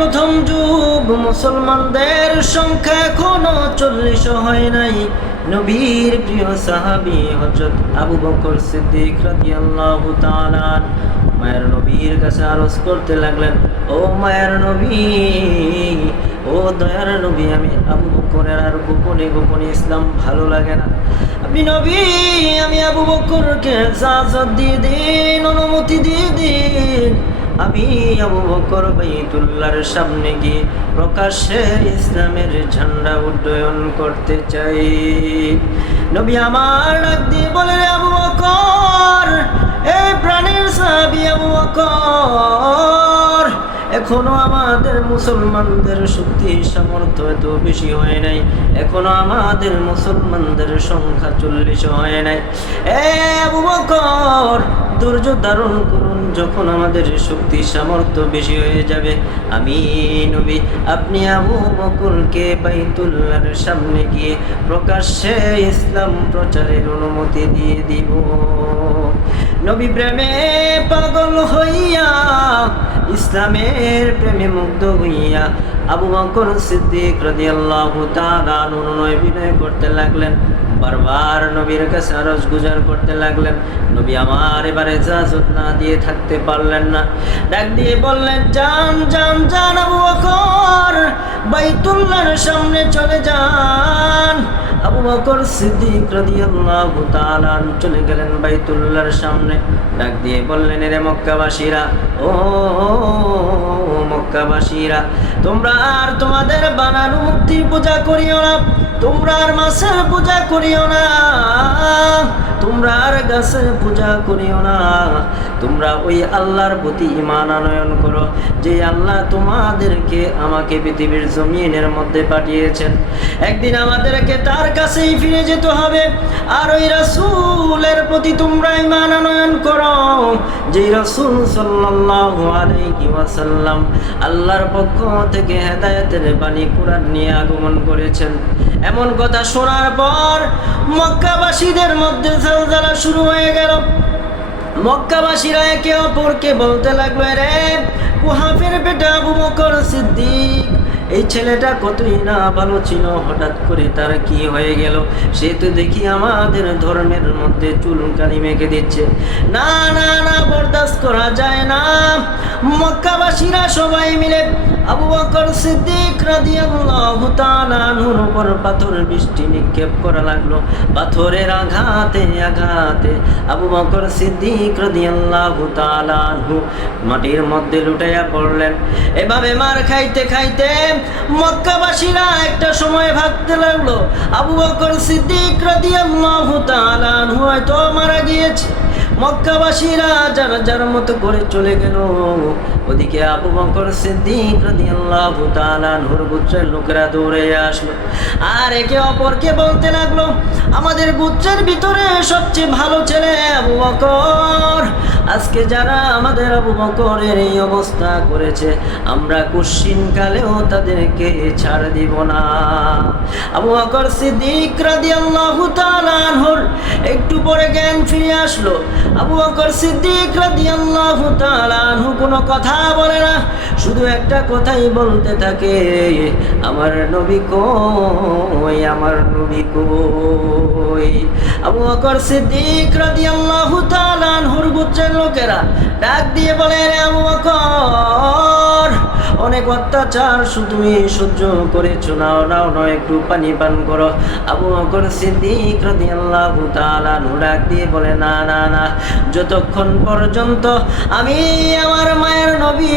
প্রথম যুগ মুসলমানদের সংখ্যা এখনো 40 হয় নাই। নবীর প্রিয় সাহাবী হযরত আবু বকর সিদ্দিক রাদিয়াল্লাহু তাআলা মায়ের নবীর কাছে আরজ করতে লাগলেন, ও মায়ের নবী, ও দয়ার নবী, আমি আবু বকরের আর গোপনে গোপনে ইসলাম ভালো লাগে না। আপনি নবী, আমি আবু বকরকে ইজাজত দিয়ে দিন, অনুমতি দিয়ে দিন, আমি আবু বকর বাইতুল্লাহর সামনে গিয়ে প্রকাশ্যে ইসলামের ঝান্ডা উড্ডয়ন করতে চাই। নবী আমার ডাক দিয়ে বলে, আবু বকর, এই প্রাণের সাহাবী আবু বকর, এখনো আমাদের মুসলমানদের শক্তি সামর্থ্য এত বেশি হয় নাই, এখনো আমাদের মুসলমানদের সংখ্যা 40 হয় নাই। এ আবু বকর, ধৈর্য ধারণ করুন, যখন আমাদের শক্তি সামর্থ্য বেশি হয়ে যাবে, আমি নবী আপনি আবু বকরকে বাইতুল্লাহর সামনে গিয়ে প্রকাশ্যে ইসলাম প্রচারের অনুমতি দিয়ে দিব। নবী প্রেমে পাগল হইয়া, ইসলামের প্রেমে মুগ্ধ হইয়া আবু বকর সিদ্দিক রাদিয়াল্লাহু তাআলা অনুনয় বিনয় করতে লাগলেন, বারবার নবীর কাছে আরজ গুজার করতে লাগলেন। নবী আমার এবারে ইজাজত না দিয়ে থাকতে পারলেন না, ডাক দিয়ে বললেন, যান যান যান আবু বকর, বাইতুল্লাহর সামনে চলে যান। আবু বকর সিদ্দিক রাদিয়াল্লাহু তাআলা চলে গেলেন বাইতুল্লাহর সামনে। ডাক দিয়ে বললেন, রে মক্কাবাসীরা, ও মক্কাবাসীরা, তোমরা আর তোমাদের বানানো মূর্তির পূজা করিও না, তোমরা আর মাছের পূজা করিও না, তোমরা আর গাছের পূজা করিও না, তোমরা ওই আল্লাহর প্রতি ঈমান আনয়ন করো যে আল্লাহ তোমাদেরকে আমাকে পৃথিবীর জমিনের মধ্যে পাঠিয়েছেন। একদিন আমাদেরকে তার কাছেই ফিরে যেতে হবে। আর ওই রাসূলের প্রতি তোমরা ঈমান আনয়ন করো যে রাসূল সাল্লাল্লাহু আলাইহি ওয়াসাল্লাম আল্লাহর পক্ষ থেকে হেদায়েতের বাণী কুরআন নিয়ে আগমন করেছেন। এমন কথা শোনার পর মক্কাবাসীদের মধ্যে ঝালঝালা শুরু হয়ে গেল। মক্কাবাসীরা একে অপরকে বলতে লাগলো, রে কুহাফের বেটা আবু বকর সিদ্দিক, এই ছেলেটা কতই না ভালো ছিল, হঠাৎ করে তার কি হয়ে গেল? সে তো দেখি আমাদের ধর্মের মধ্যে চুলকানি মেখে দিচ্ছে। না না না, বরদাস্ত করা যায় না। মক্কাবাসীরা সবাই মিলে আবু বকর সিদ্দিক রাদিয়াল্লাহু তাআলা আনহুর উপর পাথর বৃষ্টি নিক্ষেপ করা লাগলো। পাথরের আঘাতে আঘাতে আবু বকর সিদ্দিক রাদিয়াল্লাহু তাআলা আনহু মাটির মধ্যে লুটাইয়া পড়লেন। এভাবে মার খাইতে খাইতে মক্কাবাসীরা একটা সময় ভাবতে লাগলো, আবু বকর সিদ্দিক রাদিয়াল্লাহু তাআলা আনহু হয়তো মারা গিয়েছে। মক্কাবাসীরা যার যার মতো করে চলে গেল। ওদিকে আবু বকর সিদ্দিক রাদিয়াল্লাহু তাআলা আনহুর গোত্রের লোকেরা দৌড়ে আসলো আর একে অপরকে বলতে লাগলো, আমাদের গোত্রের ভিতরে সবচেয়ে ভালো ছেলে আবু বকর। আজকে যারা আমাদের আবু বকরের এই অবস্থা করেছে, আমরা কুশ্চিনকালেও তাদেরকে ছাড় দিব না। আবু বকর সিদ্দিক রাদিয়াল্লাহু তাআলা আনহুর একটু পরে জ্ঞান ফিরে আসলো। আবু বকর সিদ্দিক রাদিয়াল্লাহু তাআলা আনহু কোনো কথা বলে না, শুধু একটা কথাই বলতে থাকে, আমার নবী কই, আমার নবী কই। আবু বকর সিদ্দিক রাদিয়াল্লাহু তাআলা আনহুর গোত্রের লোকেরা ডাক দিয়ে বলে, রে আবু বকর, অনেক অত্যাচার তুমি সহ্য করেছো, নাও নাও নাও একটু পানি পান করো। আবু বকর সিদ্দিক রাদিয়াল্লাহু তাআলা আনহু ডাক দিয়ে বলে, না না না, যতক্ষণ পর্যন্ত আমি আমার মায়ের নবী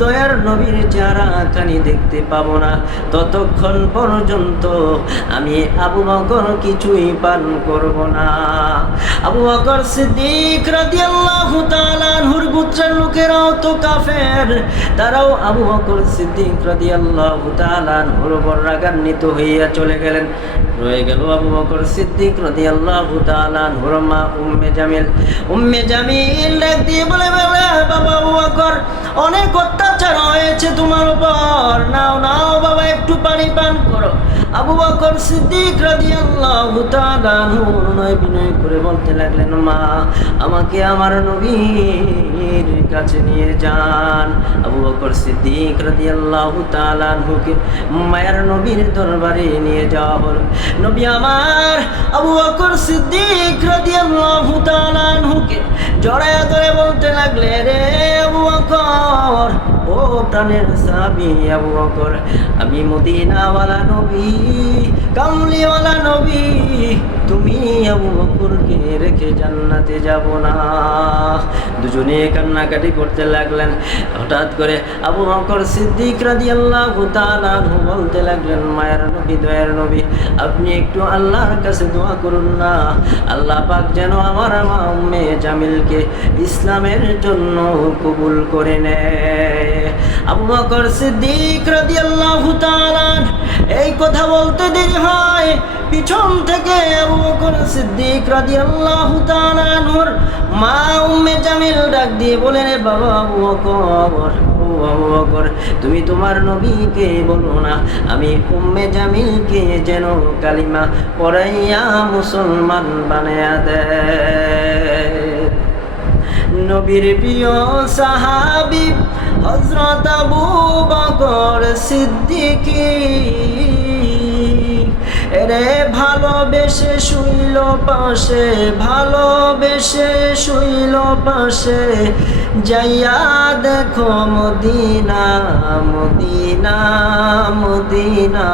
দয়ার নবীর চেহারা খানি দেখতে পাবো না, ততক্ষণ পর্যন্ত আমি আবু বকর কিছুই পান করব না। আবু বকর সিদ্দিক রাদিয়াল্লাহু তাআলা আনহুর গোত্রের লোকেরাও তো কাফের, তারাও আবু বকর সিদ্দিক রাদিয়াল্লাহু তাআলা আনহুর উপর রাগান্বিত হইয়া চলে গেলেন। রয়ে গেল আবু বকর সিদ্দিক রাদিয়াল্লাহু তাআলা আনহুর মা উম্মে জামিল। উম্মে জামিল ডাক দিয়ে বলে, বাবা আবু বকর, অনেক অত্যাচার হয়েছে তোমার উপর, নাও নাও বাবা একটু পানি পান করো। আবু বকর সিদ্দিক রাদিয়াল্লাহু তাআলা আনহু নয় বিনয় করে বলতে লাগলেন, মা আমাকে আমার নবীর কাছে নিয়ে যান। আবু বকর সিদ্দিক রাদিয়াল্লাহু তাআলা আনহুকে মায়ের নবীর দরবারে নিয়ে যাওয়া হলো। নবী আমার আবু বকর সিদ্দিক রাদিয়াল্লাহু তাআলা আনহুকে জড়ায়া ধরে বলতে লাগলে, রে আবু বকর, ও প্রাণের সাহাবী আবু বকর, আমি মদিনাওয়ালা নবী, কামলিওয়ালা নবী, তুমি আবু বকরকে রেখে জান্নাতে যাব না। দুজনে কান্নাকাটি করতে লাগলেন। হঠাৎ করে আবু বকর সিদ্দিক রাদিয়াল্লাহু তাআলা আনহু বলতে লাগলেন, মায়ের নবী, দয়ার নবী, আপনি একটু আল্লাহর কাছে দোয়া করুন না, আল্লাহ পাক যেন আমার মা উম্মে জামিলকে ইসলামের জন্য কবুল করে নেয়। আবু বকর সিদ্দিক রাদিয়াল্লাহু তাআলা এই কথা বলতে দেরি হয়, পিছন থেকে আবু বকর সিদ্দিক রাদিয়াল্লাহু তাআলা আনহুর মা উম্মে জামিল ডাক দিয়ে বলেন, বাবা আবু বকর, ও আবু বকর, তুমি তোমার নবীকে বলো না আমি উম্মে জামিলকে যেন কালিমা পড়াইয়া মুসলমান বানায়া দেয়। নবীর প্রিয় সাহাবী হযরত আবু বকর সিদ্দিক এরে ভালোবেসে শুইল পাশে, ভালোবেসে শুইল পাশে, যাইয়া দেখো মদিনা, মদিনা, মদিনা,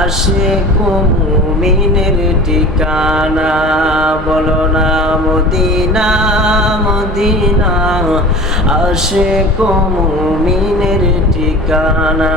আশিক মুমিনের ঠিকানা, বলো না মদিনা, মদিনা, আশিক মুমিনের ঠিকানা।